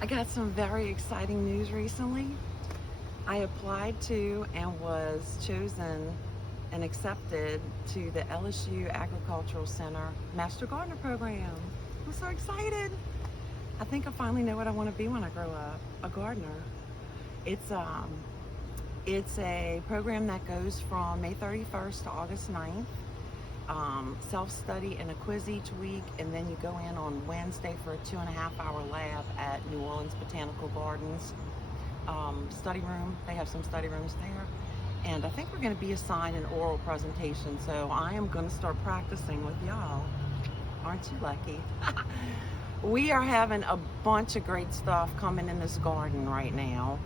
I got some very exciting news recently. I applied to and was chosen and accepted to the LSU Agricultural Center Master Gardener Program. I'm so excited. I think I finally know what I want to be when I grow up, a gardener. It's um it's a program that goes from May 31st to August 9th. Self-study and a quiz each week, and then you go in on Wednesday for a 2.5 hour lab at New Orleans Botanical Gardens. Study room, they have some study rooms there. And I think we're going to be assigned an oral presentation, so I am going to start practicing with y'all. Aren't you lucky? We are having a bunch of great stuff coming in this garden right now.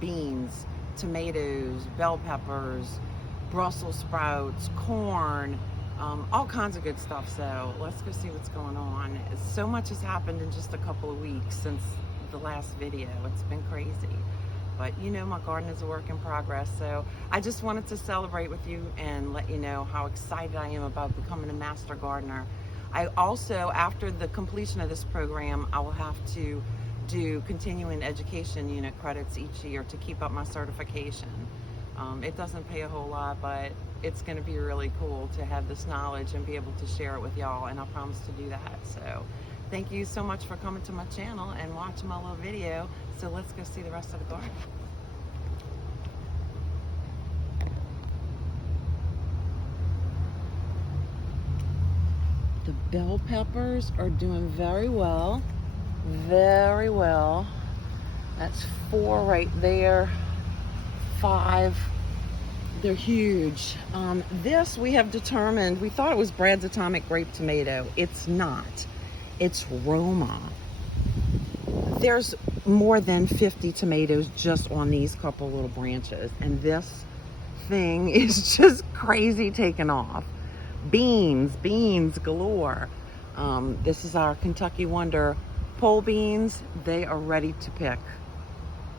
Beans, tomatoes, bell peppers, Brussels sprouts, corn, all kinds of good stuff. So let's go see what's going on. So much has happened in just a couple of weeks since the last video. It's been crazy. But you know, my garden is a work in progress. So I just wanted to celebrate with you and let you know how excited I am about becoming a master gardener. I also, after the completion of this program, I will have to do continuing education unit credits each year to keep up my certification. It doesn't pay a whole lot, but it's going to be really cool to have this knowledge and be able to share it with y'all, and I promise to do that. So thank you so much for coming to my channel and watching my little video. So let's go see the rest of the garden. The bell peppers are doing very well. Very well. That's 4 right there. 5. They're huge. This we have determined, we thought it was Brad's Atomic Grape Tomato. It's not. It's Roma. There's more than 50 tomatoes just on these couple little branches. And this thing is just crazy taking off. Beans galore. This is our Kentucky Wonder pole beans. They are ready to pick.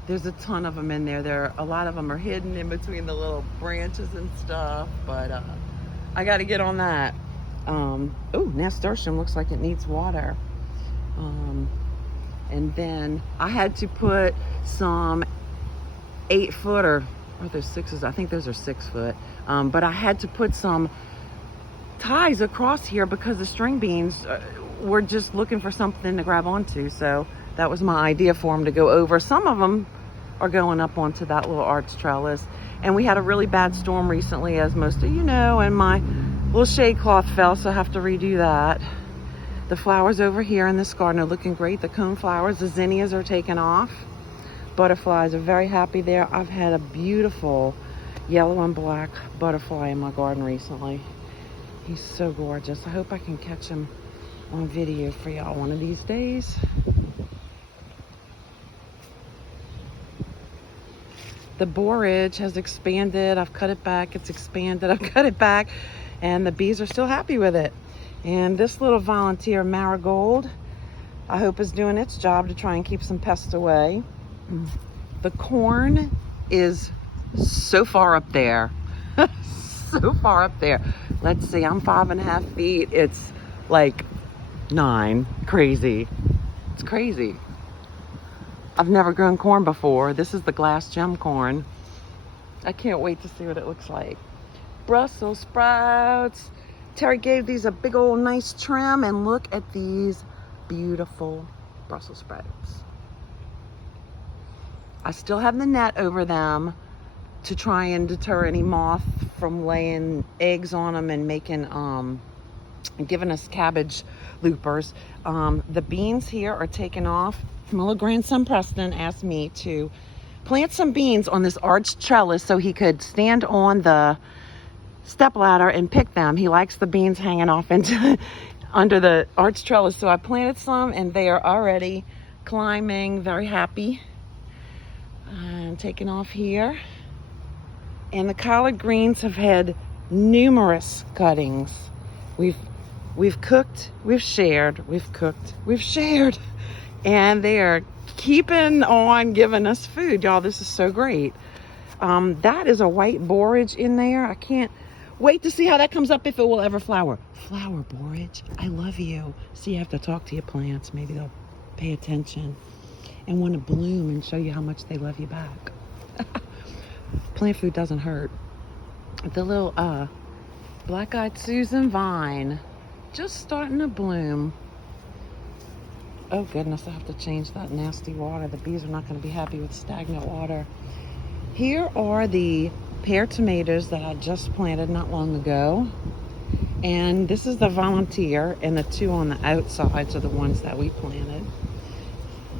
There's a ton of them in there. A lot of them are hidden in between the little branches and stuff, but I got to get on that. Oh, nasturtium looks like it needs water. And then I had to put some 8-foot or those 6s. I think those are 6 foot. But I had to put some ties across here because the string beans were just looking for something to grab onto. So that was my idea for them to go over. Some of them are going up onto that little arch trellis. And we had a really bad storm recently, as most of you know, and my little shade cloth fell, so I have to redo that. The flowers over here in this garden are looking great. The cone flowers, the zinnias are taking off. Butterflies are very happy there. I've had a beautiful yellow and black butterfly in my garden recently. He's so gorgeous. I hope I can catch him on video for y'all one of these days. The borage has expanded. I've cut it back. It's expanded. I've cut it back. And the bees are still happy with it. And this little volunteer marigold, I hope is doing its job to try and keep some pests away. The corn is so far up there. So far up there. Let's see, I'm 5.5 feet. It's like 9. Crazy. It's crazy. I've never grown corn before. This is the glass gem corn. I can't wait to see what it looks like. Brussels sprouts. Terry gave these a big old nice trim, and look at these beautiful Brussels sprouts. I still have the net over them to try and deter any moth from laying eggs on them and making giving us cabbage loopers. The beans here are taking off. My little grandson Preston asked me to plant some beans on this arched trellis so he could stand on the step ladder and pick them. He likes the beans hanging off into under the arched trellis. So I planted some, and they are already climbing, very happy. And taking off here. And the collard greens have had numerous cuttings. We've cooked, we've shared, we've cooked, we've shared. And they are keeping on giving us food. Y'all, this is so great. That is a white borage in there. I can't wait to see how that comes up, if it will ever flower. Flower, borage, I love you. See, you have to talk to your plants. Maybe they'll pay attention. and want to bloom and show you how much they love you back. Plant food doesn't hurt. The little black-eyed Susan vine just starting to bloom. Oh goodness, I have to change that nasty water. The bees are not going to be happy with stagnant water. Here are the pear tomatoes that I just planted not long ago. And this is the volunteer, and the two on the outsides are the ones that we planted.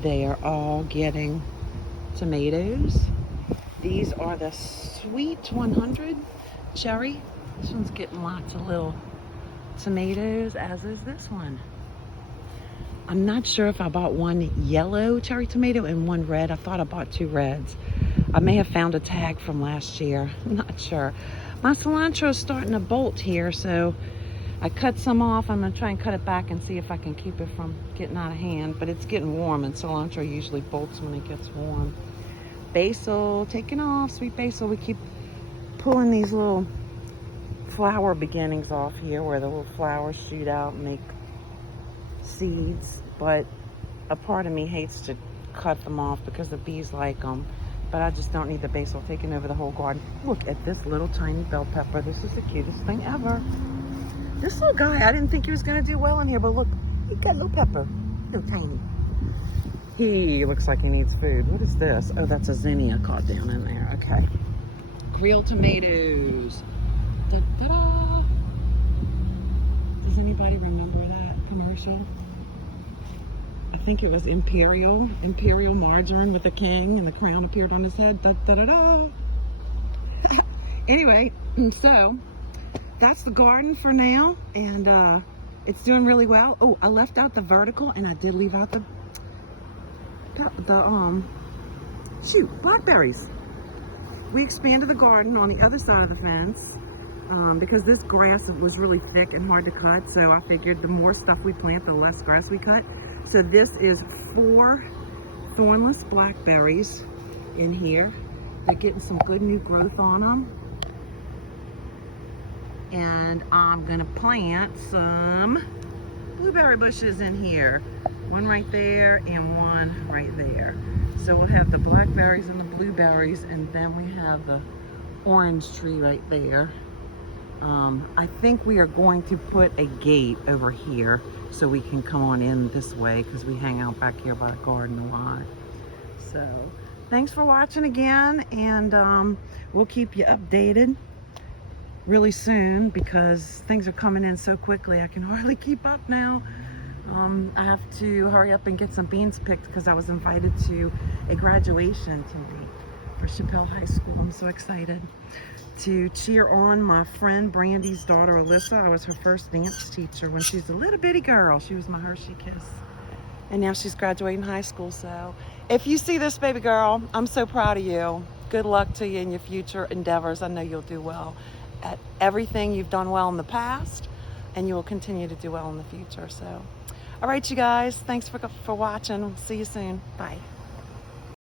They are all getting tomatoes. These are the Sweet 100 cherry. This one's getting lots of little tomatoes, as is this one. I'm not sure if I bought one yellow cherry tomato and one red. I thought I bought two reds. I may have found a tag from last year. I'm not sure. My cilantro is starting to bolt here, so I cut some off. I'm going to try and cut it back and see if I can keep it from getting out of hand. But it's getting warm, and cilantro usually bolts when it gets warm. Basil taking off. Sweet basil. We keep pulling these little flower beginnings off here where the little flowers shoot out and make seeds, but a part of me hates to cut them off because the bees like them. But I just don't need the basil taking over the whole garden. Look at this little tiny bell pepper. This is the cutest thing ever. This little guy, I didn't think he was going to do well in here, but look, he got a little pepper. Little tiny. He looks like he needs food. What is this? Oh, that's a zinnia caught down in there. Okay. Creole tomatoes. Da-da-da. Does anybody remember that commercial? I think it was Imperial margarine with a king and the crown appeared on his head. Da, da, da, da. Anyway, so that's the garden for now, and it's doing really well. Oh, I left out the vertical, and I did leave out the blackberries. We expanded the garden on the other side of the fence because this grass was really thick and hard to cut, so I figured the more stuff we plant, the less grass we cut. So this is 4 thornless blackberries in here. They're getting some good new growth on them. And I'm gonna plant some blueberry bushes in here. One right there and one right there. So we'll have the blackberries and the blueberries, and then we have the orange tree right there. I think we are going to put a gate over here so we can come on in this way, because we hang out back here by the garden a lot. So thanks for watching again, and we'll keep you updated really soon because things are coming in so quickly I can hardly keep up now. I have to hurry up and get some beans picked because I was invited to a graduation tonight for Chappelle High School. I'm so excited to cheer on my friend Brandy's daughter Alyssa. I was her first dance teacher when she was a little bitty girl. She was my Hershey Kiss, and now she's graduating high school. So if you see this, baby girl, I'm so proud of you. Good luck to you in your future endeavors. I know you'll do well at everything. You've done well in the past, and you will continue to do well in the future. So all right, you guys, thanks for watching. See you soon. Bye.